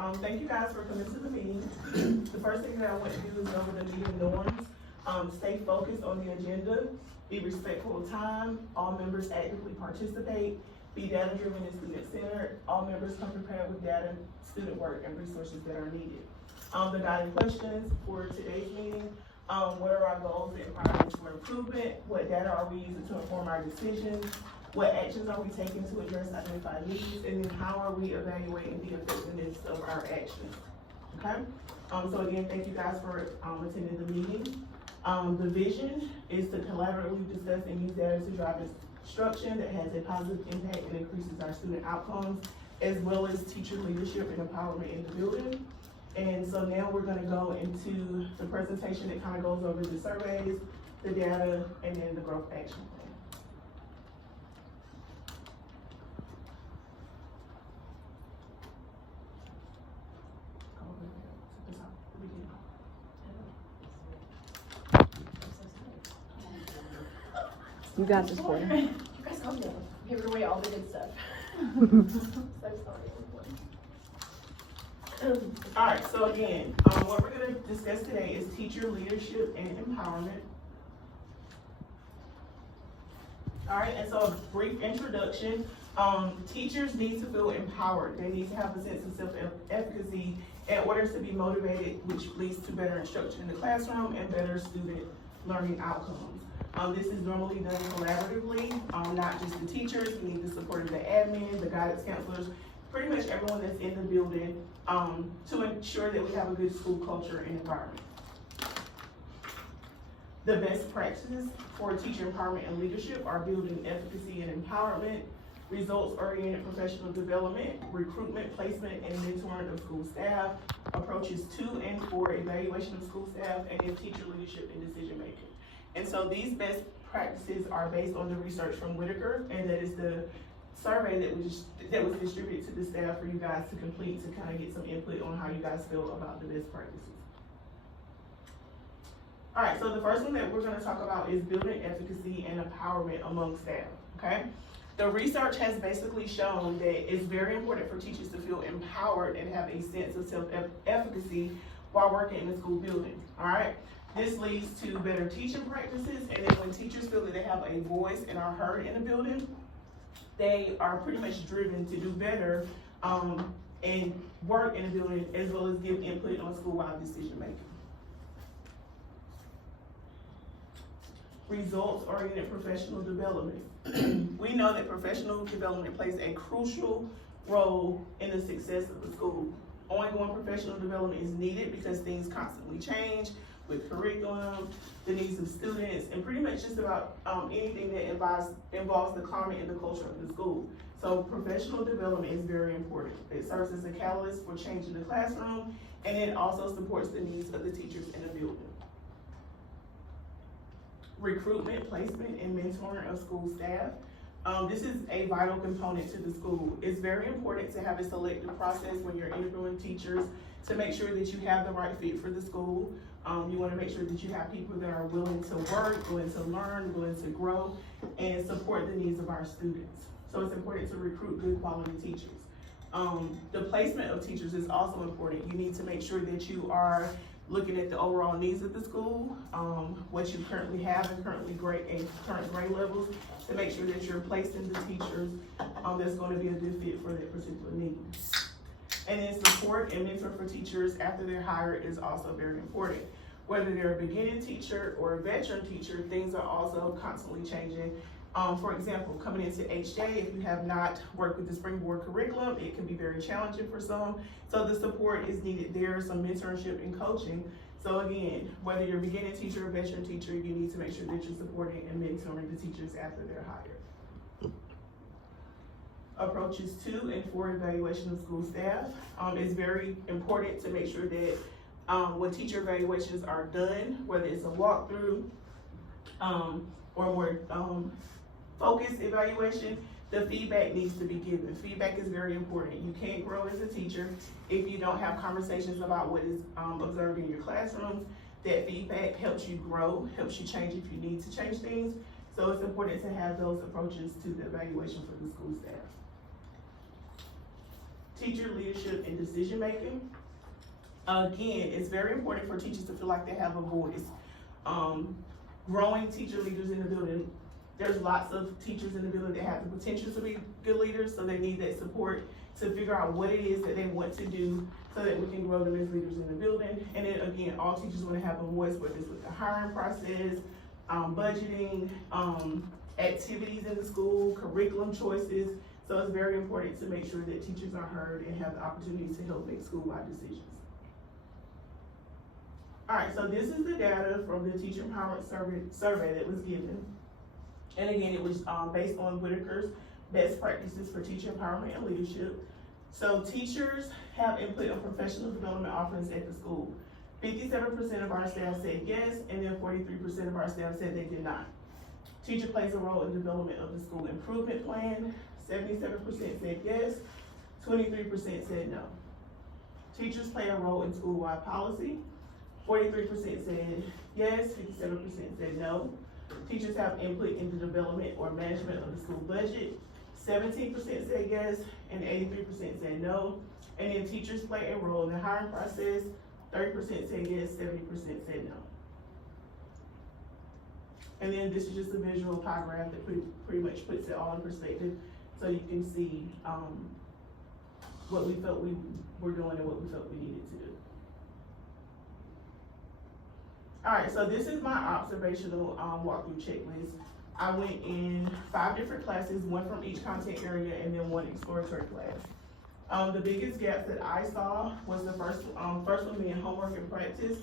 Thank you guys for coming to the meeting. The first thing that I want to do is go over the meeting norms. Stay focused on the agenda, be respectful of time, all members actively participate, be data-driven and student-centered, all members come prepared with data, student work, and resources that are needed. The guiding questions for today's meeting, what are our goals and priorities for improvement? What data are we using to inform our decisions? What actions are we taking to address identified needs? And then how are we evaluating the effectiveness of our actions? Okay? So again, thank you guys for attending the meeting. The vision is to collaboratively discuss and use data to drive instruction that has a positive impact and increases our student outcomes, as well as teacher leadership and empowerment in the building. And so now we're gonna go into the presentation that kind of goes over the surveys, the data, and then the growth action plan. You got this, boy. You guys calm down. Give away all the good stuff. So sorry. All right, so again, what we're gonna discuss today is teacher leadership and empowerment. All right, and so a brief introduction. Teachers need to feel empowered. They need to have a sense of self-efficacy in order to be motivated, which leads to better instruction in the classroom and better student learning outcomes. This is normally done collaboratively, not just the teachers. We need the support of the admin, the guidance counselors, pretty much everyone that's in the building to ensure that we have a good school culture and environment. The best practices for teacher empowerment and leadership are building efficacy and empowerment, results-oriented professional development, recruitment, placement, and mentoring of school staff, approaches to and for evaluation of school staff, and then teacher leadership and decision-making. And so these best practices are based on the research from Whitaker, and that is the survey that was distributed to the staff for you guys to complete to kind of get some input on how you guys feel about the best practices. All right, so the first one that we're going to talk about is building efficacy and empowerment among staff, okay? The research has basically shown that it's very important for teachers to feel empowered and have a sense of self-efficacy while working in the school building, all right? This leads to better teaching practices, and then when teachers feel that they have a voice and are heard in the building, they are pretty much driven to do better and work in the building, as well as give input on school-wide decision making. Results-oriented professional development. We know that professional development plays a crucial role in the success of the school. Ongoing professional development is needed because things constantly change with curriculum, the needs of students, and pretty much just about anything that involves the climate and the culture of the school. So professional development is very important. It serves as a catalyst for change in the classroom, and it also supports the needs of the teachers in the building. Recruitment, placement, and mentoring of school staff. This is a vital component to the school. It's very important to have a selective process when you're interviewing teachers to make sure that you have the right fit for the school. You want to make sure that you have people that are willing to work, willing to learn, willing to grow, and support the needs of our students. So it's important to recruit good quality teachers. The placement of teachers is also important. You need to make sure that you are looking at the overall needs of the school, what you currently have and current grade levels, to make sure that you're placing the teachers that's going to be a good fit for that particular need. And then support and mentor for teachers after they're hired is also very important. Whether they're a beginning teacher or a veteran teacher, things are also constantly changing. For example, coming into HJ, if you have not worked with the Springboard curriculum, it can be very challenging for some. So the support is needed there, some mentorship and coaching. So again, whether you're a beginning teacher or a veteran teacher, you need to make sure that you're supporting and mentoring the teachers after they're hired. Approaches to and for evaluation of school staff. It's very important to make sure that when teacher evaluations are done, whether it's a walkthrough or more focused evaluation, the feedback needs to be given. Feedback is very important. You can't grow as a teacher if you don't have conversations about what is observed in your classrooms. That feedback helps you grow, helps you change if you need to change things. So it's important to have those approaches to the evaluation for the school staff. teacher leadership and decision making. Again, it's very important for teachers to feel like they have a voice. Growing teacher leaders in the building. There's lots of teachers in the building that have the potential to be good leaders, so they need that support to figure out what it is that they want to do so that we can grow them as leaders in the building. And then again, all teachers want to have a voice, whether it's with the hiring process, budgeting, activities in the school, curriculum choices. So it's very important to make sure that teachers are heard and have the opportunity to help make school-wide decisions. All right, so this is the data from the teacher empowerment survey that was given. And again, it was based on Whitaker's best practices for teacher empowerment and leadership. So teachers have input on professional development offerings at the school. 57% of our staff said yes, and then 43% of our staff said they did not. Teacher plays a role in development of the school improvement plan. 77% said yes, 23% said no. Teachers play a role in school-wide policy. 43% said yes, 57% said no. Teachers have input in the development or management of the school budget. 17% said yes, and 83% said no. And then teachers play a role in the hiring process. 30% said yes, 70% said no. And then this is just a visual pie graph that pretty much puts it all in perspective, so you can see what we felt we were doing and what we felt we needed to do. All right, so this is my observational walkthrough checklist. I went in 5 different classes, 1 from each content area, and then 1 exploratory class. The biggest gaps that I saw was the first one being homework and practice.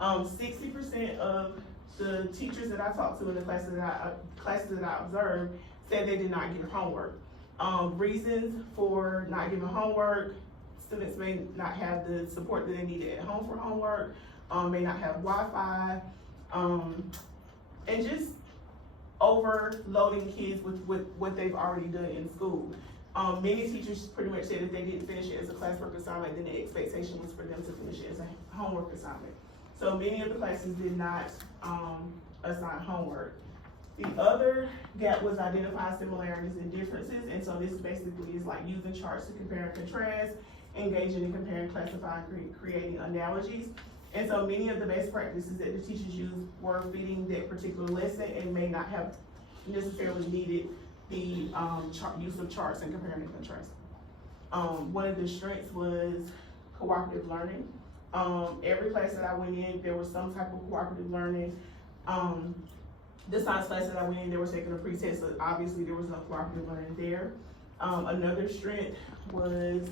60% of the teachers that I talked to in the classes that I observed said they did not give homework. Reasons for not giving homework: students may not have the support that they needed at home for homework, may not have Wi-Fi, and just overloading kids with what they've already done in school. Many teachers pretty much said if they didn't finish it as a classwork assignment, then the expectation was for them to finish it as a homework assignment. So many of the classes did not assign homework. The other gap was identify similarities and differences, and so this basically is like using charts to compare and contrast, engaging in comparing, classifying, creating analogies. And so many of the best practices that the teachers used were fitting that particular lesson and may not have necessarily needed the use of charts and comparing and contrasting. One of the strengths was cooperative learning. Every class that I went in, there was some type of cooperative learning. The science class that I went in, they were taking a pre-test, so obviously there was no cooperative learning there. Another strength was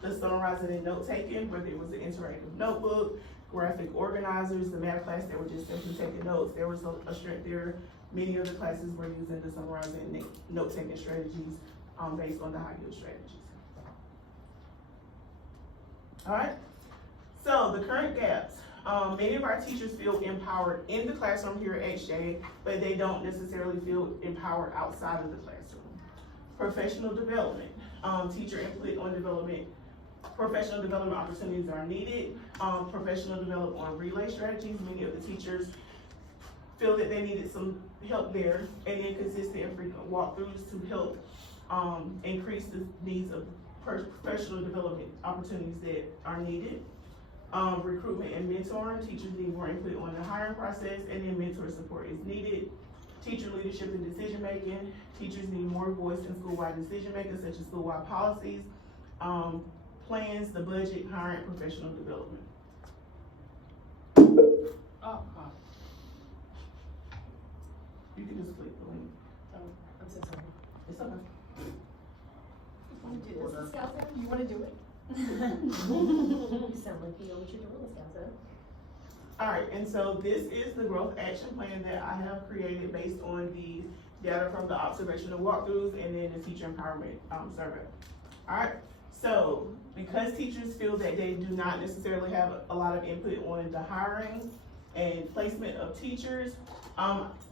the summarizing and note-taking, whether it was an interactive notebook, graphic organizers, the math class, they were just simply taking notes. There was a strength there. Many of the classes were using the summarizing and note-taking strategies based on the high yield strategies. All right, so the current gaps. Many of our teachers feel empowered in the classroom here at HJ, but they don't necessarily feel empowered outside of the classroom. Professional development, teacher input on development. Professional development opportunities are needed. Professional development on relay strategies. Many of the teachers feel that they needed some help there, and then consistent and frequent walkthroughs to help increase the needs of professional development opportunities that are needed. Recruitment and mentoring. Teachers need more input on the hiring process, and then mentor support is needed. Teacher leadership and decision making. Teachers need more voice in school-wide decision making, such as school-wide policies, plans, the budget, hiring, professional development. Oh, You can just click the link. oh, I'm so sorry. It's okay. Want to do this, Scouts? You want to do it? You sound like you know what you're doing, Scouts. All right, and so this is the growth action plan that I have created based on the data from the observational walkthroughs and then the teacher empowerment survey. All right, so because teachers feel that they do not necessarily have a lot of input on the hiring and placement of teachers,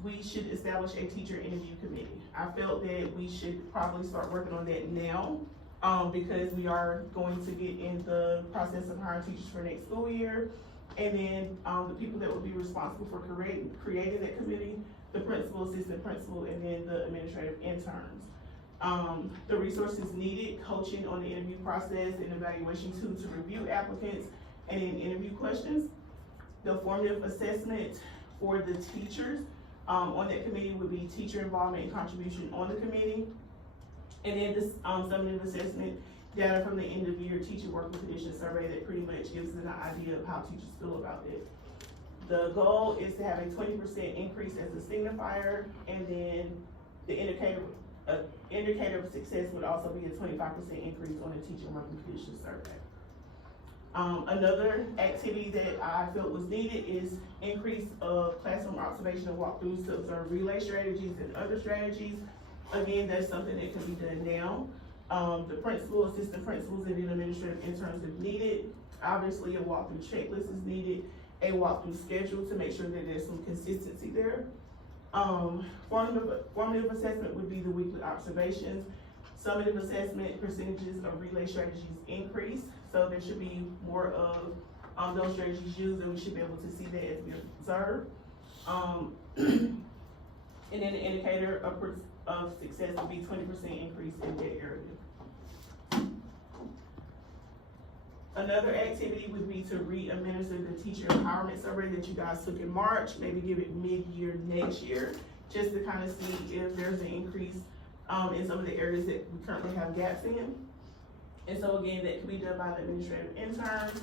we should establish a teacher interview committee. I felt that we should probably start working on that now, because we are going to get in the process of hiring teachers for next school year. And then the people that will be responsible for creating that committee, the principal, assistant principal, and then the administrative interns. The resources needed, coaching on the interview process and evaluation tool to review applicants and then interview questions. The formative assessment for the teachers, on that committee would be teacher involvement and contribution on the committee. And then this, summative assessment data from the end of year teacher working condition survey that pretty much gives an idea of how teachers feel about it. The goal is to have a 20% increase as a signifier, and then the indicator of success would also be a 25% increase on the teacher working condition survey. Another activity that I felt was needed is increase of classroom observation and walkthroughs to observe relay strategies and other strategies. Again, that's something that can be done now. The principal, assistant principals, and then administrative interns if needed. Obviously, a walkthrough checklist is needed, a walkthrough schedule to make sure that there's some consistency there. Formative assessment would be the weekly observations. Summative assessment, percentages of relay strategies increase, so there should be more of those strategies used, and we should be able to see that as we observe. And then the indicator of success would be 20% increase in that area. Another activity would be to re-administer the teacher empowerment survey that you guys took in March, maybe give it mid-year next year, just to kind of see if there's an increase in some of the areas that we currently have gaps in. And so again, that can be done by the administrative interns.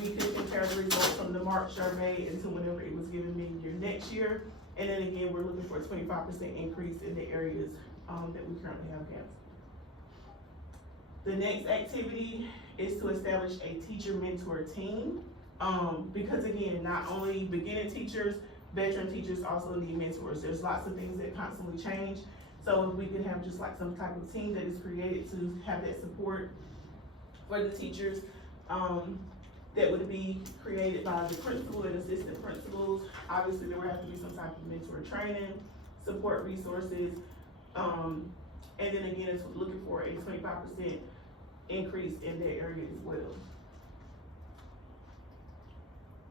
We could compare the results from the March survey into whenever it was given mid-year next year. And then again, we're looking for a 25% increase in the areas that we currently have gaps. The next activity is to establish a teacher mentor team. Because again, not only beginning teachers, veteran teachers also need mentors. There's lots of things that constantly change. So if we can have just like some type of team that is created to have that support for the teachers, that would be created by the principal and assistant principals. Obviously, there would have to be some type of mentor training, support resources, and then again, it's looking for a 25% increase in that area as well.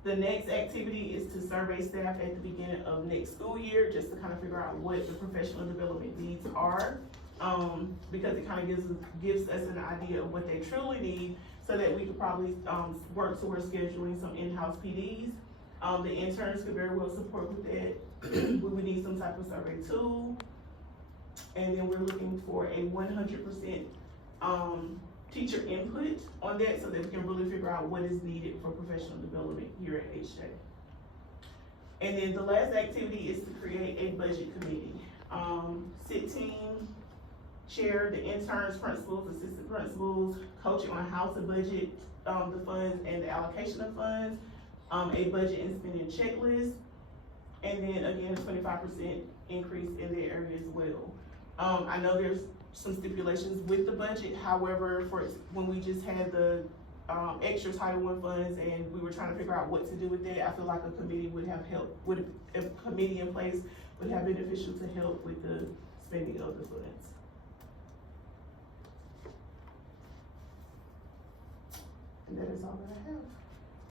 The next activity is to survey staff at the beginning of next school year, just to kind of figure out what the professional development needs are, because it kind of gives us an idea of what they truly need, so that we could probably work towards scheduling some in-house PDs. The interns could very well support with that. We would need some type of survey tool, and then we're looking for a 100% teacher input on that, so that we can really figure out what is needed for professional development here at HJ. And then the last activity is to create a budget committee. Sit team, chair, the interns, principals, assistant principals, coaching on how to budget the funds and the allocation of funds, a budget and spending checklist, and then again, a 25% increase in that area as well. I know there's some stipulations with the budget. However, for when we just had the extra Title I funds and we were trying to figure out what to do with that, I feel like a committee would have helped. A committee in place would have beneficial to help with the spending of the funds. And that is all that I have.